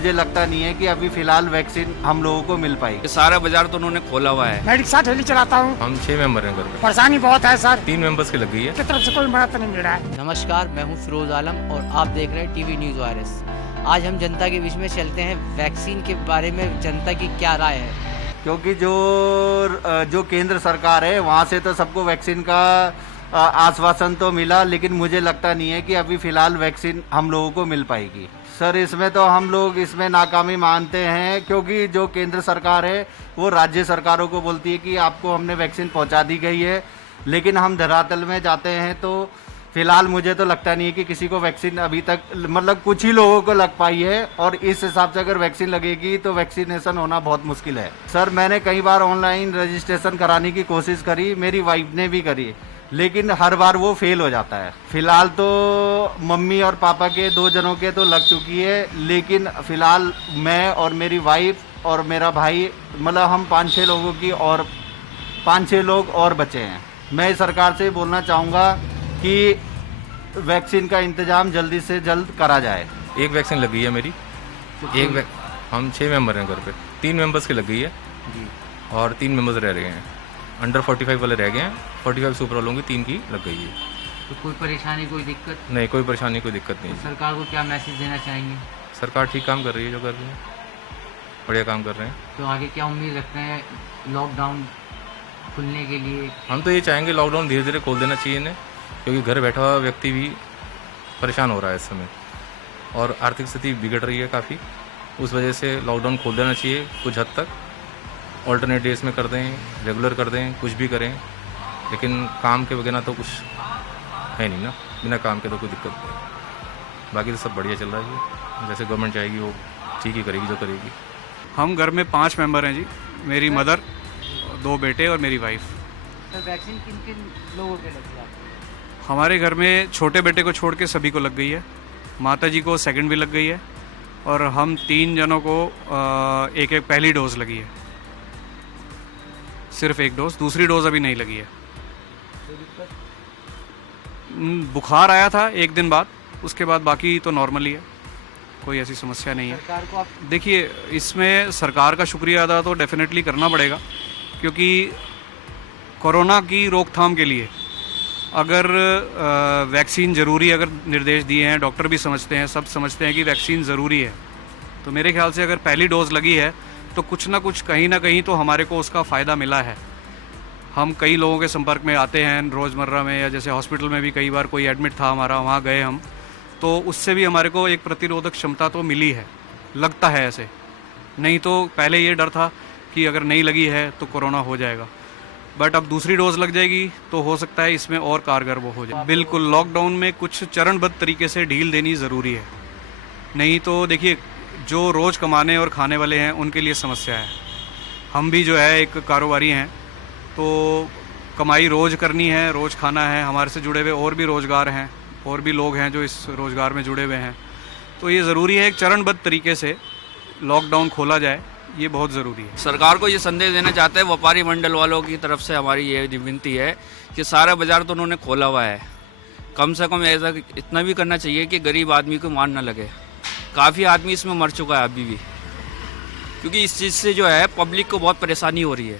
मुझे लगता नहीं है कि अभी फिलहाल वैक्सीन हम लोगों को मिल पाएगी। सारा बाजार तो उन्होंने खोला हुआ है। मैं रिक्शा ठेली चलाता हूँ। हम 6 मेंबर हैं घर में। परेशानी बहुत है सर। 3 मेंबर्स की लग गई है। की तरफ से कोई मदद नहीं मिल रहा है। नमस्कार, मैं हूं फिरोज आलम और आप देख रहे हैं टीवी न्यूज़ वायरस। आज हम जनता के बीच में चलते हैं, वैक्सीन के बारे में जनता की क्या राय है। क्योंकि जो केंद्र सरकार है वहाँ से तो सबको वैक्सीन का आश्वासन तो मिला, लेकिन मुझे लगता नहीं है कि अभी फ़िलहाल वैक्सीन हम लोगों को मिल पाएगी। सर इसमें तो हम लोग इसमें नाकामी मानते हैं, क्योंकि जो केंद्र सरकार है वो राज्य सरकारों को बोलती है कि आपको हमने वैक्सीन पहुंचा दी गई है, लेकिन हम धरातल में जाते हैं तो फिलहाल मुझे तो लगता नहीं है कि किसी को वैक्सीन अभी तक, मतलब कुछ ही लोगों को लग पाई है, और इस हिसाब से अगर वैक्सीन लगेगी तो वैक्सीनेशन होना बहुत मुश्किल है। सर मैंने कई बार ऑनलाइन रजिस्ट्रेशन कराने की कोशिश करी, मेरी वाइफ ने भी करी, लेकिन हर बार वो फेल हो जाता है। फिलहाल तो मम्मी और पापा के 2 जनों के तो लग चुकी है, लेकिन फिलहाल मैं और मेरी वाइफ और मेरा भाई, मतलब हम 5-6 लोगों की और 5-6 लोग और बचे हैं। मैं सरकार से बोलना चाहूँगा कि वैक्सीन का इंतजाम जल्दी से जल्द करा जाए। एक वैक्सीन लग गई है मेरी। हम 6 मेंबर हैं घर पे। 3 मेंबर्स की लग गई है और 3 मेंबर्स रह रहे हैं। अंडर 45 वाले रह गए हैं। 45 से ऊपर वालों की 3 की लग गई है। तो कोई परेशानी, कोई दिक्कत नहीं, कोई परेशानी, कोई दिक्कत नहीं। सरकार को क्या मैसेज देना चाहेंगे। सरकार ठीक काम कर रही है, जो कर रही है, बढ़िया काम कर रहे हैं। तो आगे क्या उम्मीद रखते हैं लॉकडाउन खुलने के लिए। हम तो ये चाहेंगे लॉकडाउन धीरे धीरे खोल देना चाहिए इन्हें, क्योंकि घर बैठा हुआ व्यक्ति भी परेशान हो रहा है इस समय और आर्थिक स्थिति बिगड़ रही है काफ़ी। उस वजह से लॉकडाउन खोल देना चाहिए कुछ हद तक। ऑल्टरनेट डेज में कर दें, रेगुलर कर दें, कुछ भी करें, लेकिन काम के बगैर तो कुछ है नहीं ना। बिना काम के तो कोई दिक्कत नहीं। बाकी तो सब बढ़िया चल रहा है। जैसे गवर्नमेंट चाहेगी वो ठीक ही करेगी जो करेगी। हम घर में 5 मेंबर हैं जी। मेरी मदर, 2 बेटे और मेरी वाइफ। तो वैक्सीन किन किन लोगों के लगी है। हमारे घर में छोटे बेटे को छोड़ के सभी को लग गई है। माता जी को सेकंड भी लग गई है और हम 3 जनों को एक पहली डोज लगी है। सिर्फ 1 डोज, दूसरी डोज अभी नहीं लगी है। बुखार आया था 1 दिन बाद, उसके बाद बाकी तो नॉर्मल ही है, कोई ऐसी समस्या नहीं है। सरकार को आप देखिए, इसमें सरकार का शुक्रिया अदा तो डेफिनेटली करना पड़ेगा, क्योंकि कोरोना की रोकथाम के लिए अगर वैक्सीन ज़रूरी, अगर निर्देश दिए हैं, डॉक्टर भी समझते हैं, सब समझते हैं कि वैक्सीन ज़रूरी है, तो मेरे ख्याल से अगर पहली डोज़ लगी है तो कुछ ना कुछ, कहीं ना कहीं तो हमारे को उसका फ़ायदा मिला है। हम कई लोगों के संपर्क में आते हैं रोज़मर्रा में, या जैसे हॉस्पिटल में भी कई बार कोई एडमिट था हमारा, वहाँ गए हम, तो उससे भी हमारे को एक प्रतिरोधक क्षमता तो मिली है, लगता है ऐसे। नहीं तो पहले ये डर था कि अगर नहीं लगी है तो कोरोना हो जाएगा, बट अब दूसरी डोज लग जाएगी तो हो सकता है इसमें और कारगर वो हो जाए। बिल्कुल, लॉकडाउन में कुछ चरणबद्ध तरीके से ढील देनी ज़रूरी है, नहीं तो देखिए जो रोज़ कमाने और खाने वाले हैं उनके लिए समस्या है। हम भी जो है एक कारोबारी हैं, तो कमाई रोज़ करनी है, रोज़ खाना है। हमारे से जुड़े हुए और भी रोज़गार हैं, और भी लोग हैं जो इस रोज़गार में जुड़े हुए हैं, तो ये ज़रूरी है एक चरणबद्ध तरीके से लॉकडाउन खोला जाए, ये बहुत ज़रूरी है। सरकार को ये संदेश देना चाहते हैं, व्यापारी मंडल वालों की तरफ से हमारी ये विनती है कि सारा बाजार तो उन्होंने खोला हुआ है, कम से कम ऐसा इतना भी करना चाहिए कि गरीब आदमी को मार ना लगे। काफ़ी आदमी इसमें मर चुका है अभी भी, क्योंकि इस चीज़ से जो है पब्लिक को बहुत परेशानी हो रही है।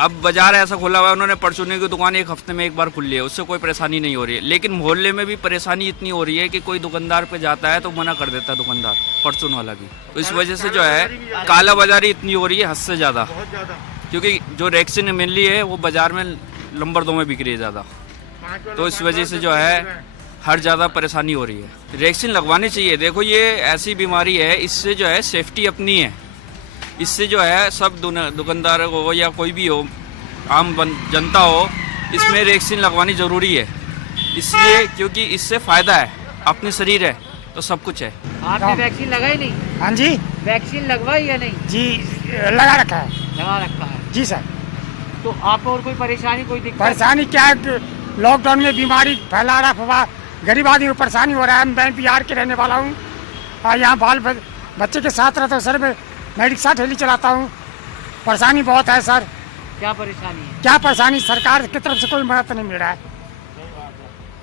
अब बाजार ऐसा खोला हुआ है, उन्होंने परचूने की दुकान 1 हफ्ते में 1 बार खुल ली है, उससे कोई परेशानी नहीं हो रही है, लेकिन मोहल्ले में भी परेशानी इतनी हो रही है कि कोई दुकानदार पे जाता है तो मना कर देता है दुकानदार, परचून वाला भी। तो इस वजह से जो है काला बाजारी इतनी हो रही है हद से ज़्यादा, क्योंकि जो वैक्सीन मिली है वो बाजार में नंबर 2 में बिक रही है ज़्यादा, तो इस वजह से जो है हर ज़्यादा परेशानी हो रही है। वैक्सीन लगवानी चाहिए। देखो ये ऐसी बीमारी है, इससे जो है सेफ्टी अपनी है, इससे जो है सब दुकानदार हो या कोई भी हो, आम जनता हो, इसमें वैक्सीन लगवानी ज़रूरी है, इसलिए क्योंकि इससे फ़ायदा है, अपने शरीर है तो सब कुछ है। आपने वैक्सीन लगाई नहीं। हाँ जी, वैक्सीन लगवाई या नहीं। जी लगा रखा है। लगा रखा है जी सर। तो आपको और कोई परेशानी, कोई दिक्कत। परेशानी क्या है, लॉकडाउन में बीमारी फैला रहा, फवा गरीब आदमी को परेशानी हो रहा है। मैं बिहार के रहने वाला हूँ और यहाँ बच्चे के साथ रहता हूँ सर। मैं रिक्शा ठेली चलाता हूँ। परेशानी बहुत है सर। क्या परेशानी है। क्या परेशानी, सरकार की तरफ से कोई मदद नहीं मिल रहा है।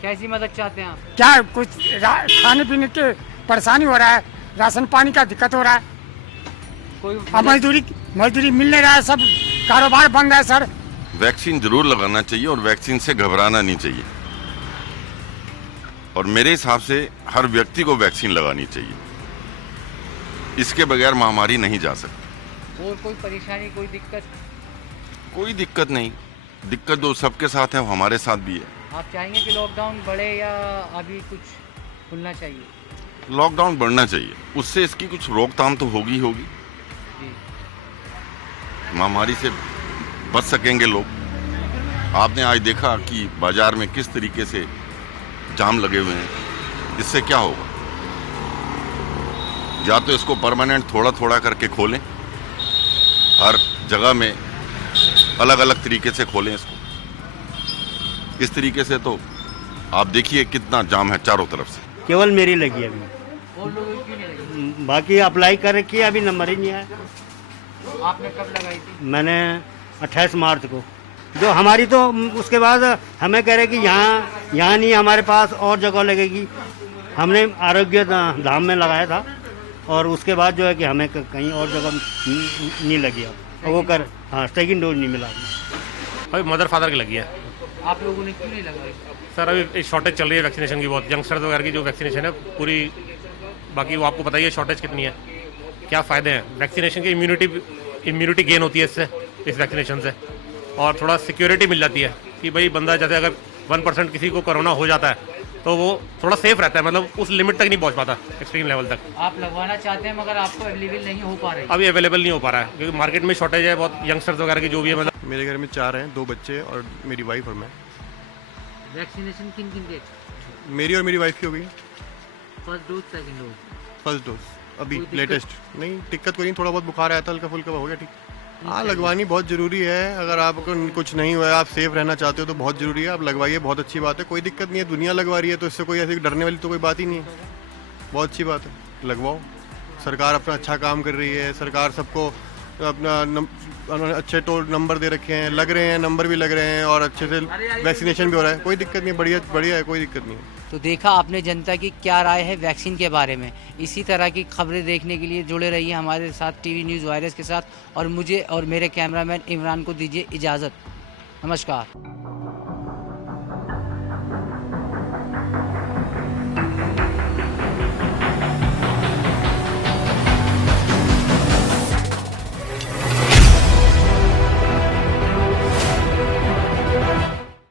कैसी मदद चाहते हैं आप। क्या कुछ खाने पीने के परेशानी हो रहा है, राशन पानी का दिक्कत हो रहा है, अब मजदूरी मिल नहीं रहा है, सब कारोबार बंद है सर। वैक्सीन जरूर लगाना चाहिए और वैक्सीन से घबराना नहीं चाहिए, और मेरे हिसाब से हर व्यक्ति को वैक्सीन लगानी चाहिए, इसके बगैर महामारी नहीं जा सकती। और कोई परेशानी, कोई दिक्कत? कोई दिक्कत नहीं, दिक्कत जो सबके साथ है वो हमारे साथ भी है। आप चाहेंगे कि लॉकडाउन बढ़े या अभी कुछ खुलना चाहिए? लॉकडाउन बढ़ना चाहिए, उससे इसकी कुछ रोकथाम तो होगी होगी, जी। महामारी से बच सकेंगे लोग। आपने आज देखा कि बाजार में किस तरीके से जाम लगे हुए हैं, इससे क्या होगा? या तो इसको परमानेंट थोड़ा थोड़ा करके खोलें, हर जगह में अलग अलग तरीके से खोलें इसको, इस तरीके से तो आप देखिए कितना जाम है चारों तरफ से। केवल मेरी लगी अभी, और लोगों की नहीं लगी? बाकी अप्लाई कर रखी है, अभी नंबर ही नहीं आया। आपने कब लगाई थी? मैंने 28 मार्च को, जो हमारी तो उसके बाद हमें कह रहे कि यहाँ नहीं, हमारे पास और जगह लगेगी। हमने आरोग्य धाम में लगाया था, और उसके बाद जो है कि हमें कहीं और जगह नहीं लगी। अब वो कर, हाँ, सेकंड डोज नहीं मिला। अभी मदर फादर की लगी है। आप लोगों ने क्यों नहीं लगाई? सर अभी शॉर्टेज चल रही है वैक्सीनेशन की, बहुत यंगस्टर्स वगैरह की जो वैक्सीनेशन है पूरी, बाकी वो आपको बताइए शॉर्टेज कितनी है, क्या फ़ायदे हैं वैक्सीनेशन की। इम्यूनिटी गेन होती है इससे, इस वैक्सीनेशन से, और थोड़ा सिक्योरिटी मिल जाती है कि भाई बंदा जैसे अगर 1% किसी को कोरोना हो जाता है तो वो थोड़ा सेफ रहता है, मतलब उस लिमिट तक नहीं पहुंच पाता, एक्सट्रीम लेवल तक। आप लगवाना चाहते हैं मगर आपको अवेलेबल नहीं हो पा रही? अभी अवेलेबल नहीं हो पा रहा है क्योंकि मार्केट में शॉर्टेज है बहुत, यंगस्टर्स वगैरह की जो भी है। मतलब मेरे घर में 4 हैं, 2 बच्चे और मेरी वाइफ और मैं। वैक्सीनेशन किन किन के? मेरी और मेरी वाइफ की हो गई first dose, second dose? First dose अभी कोई दिक्कत? लेटेस्ट नहीं, दिक्कत कोई नहीं, थोड़ा बहुत बुखार आया था, हल्का फुल्का हो गया ठीक। हाँ, लगवानी बहुत ज़रूरी है, अगर आपको कुछ नहीं हुआ है, आप सेफ रहना चाहते हो तो बहुत ज़रूरी है, आप लगवाइए, बहुत अच्छी बात है, कोई दिक्कत नहीं है, दुनिया लगवा रही है तो इससे कोई ऐसी डरने वाली तो कोई बात ही नहीं है, बहुत अच्छी बात है, लगवाओ। सरकार अपना अच्छा काम कर रही है, सरकार सबको अपना अच्छे नंबर दे रखे हैं, लग रहे हैं, नंबर भी लग रहे हैं और अच्छे से वैक्सीनेशन भी हो रहा है, कोई दिक्कत नहीं, बढ़िया है, कोई दिक्कत नहीं है। तो देखा आपने जनता की क्या राय है वैक्सीन के बारे में। इसी तरह की खबरें देखने के लिए जुड़े रहिए हमारे साथ टीवी न्यूज़ वायरस के साथ, और मुझे और मेरे कैमरामैन इमरान को दीजिए इजाज़त। नमस्कार।